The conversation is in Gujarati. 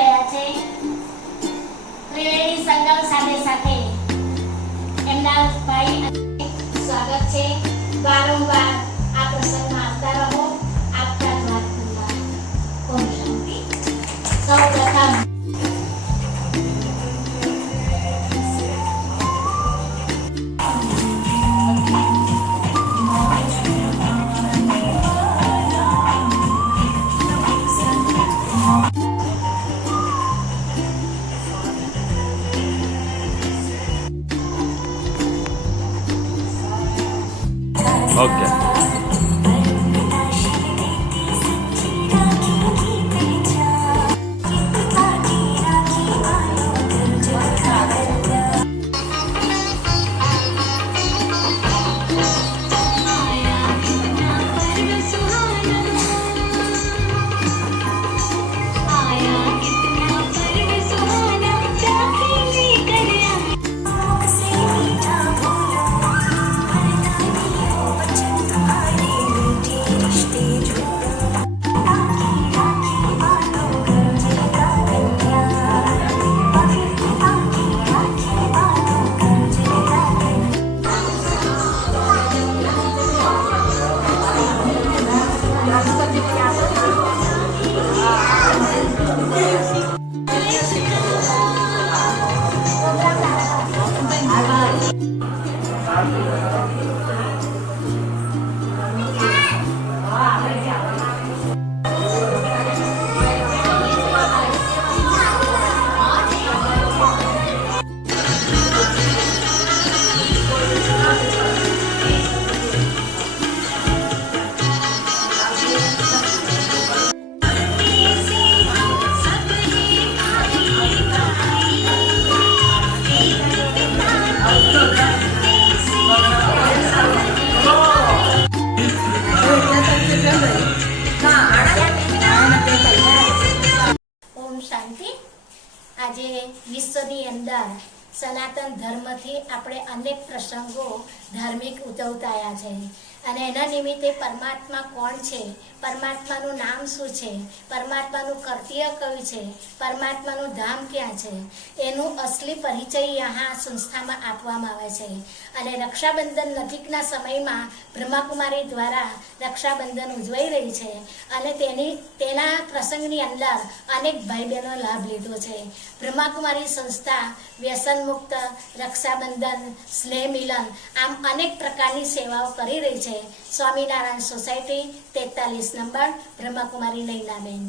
રહ્યા છે ત્રિવેણી સંગમ સાથે સાથે એમના ભાઈ સ્વાગત છે। વારંવાર આ પ્રસંગમાં આવતા રહો। આપતા જ વાત પૂરવા। ઓમ શાંતિ। સૌપ્રથમ ઓકે શાંતિ। આજે વિશ્વની અંદર સનાતન ધર્મથી આપણે અનેક પ્રસંગો ધાર્મિક ઉજવતા છે અને એના નિમિત્તે પરમાત્મા કોણ છે, પરમાત્માનું નામ શું છે, પરમાત્માનું કર્તવ્ય કયું છે, પરમાત્માનું ધામ ક્યાં છે, એનું અસલી પરિચય यहाँ સંસ્થામાં આપવામાં આવે છે। અને રક્ષાબંધન નજીકના સમયમાં બ્રહ્માકુમારી દ્વારા રક્ષાબંધન ઉજવાઈ રહી છે અને તેના પ્રસંગની અંદર અનેક ભાઈ બહેનો લાભ લીધો છે। બ્રહ્માકુમારી સંસ્થા વ્યસન મુક્ત, રક્ષાબંધન, સ્નેહ મિલન આમ અનેક પ્રકારની સેવાઓ કરી રહી છે। Swaminarayan society 43 number Brahmakumari Nainaben.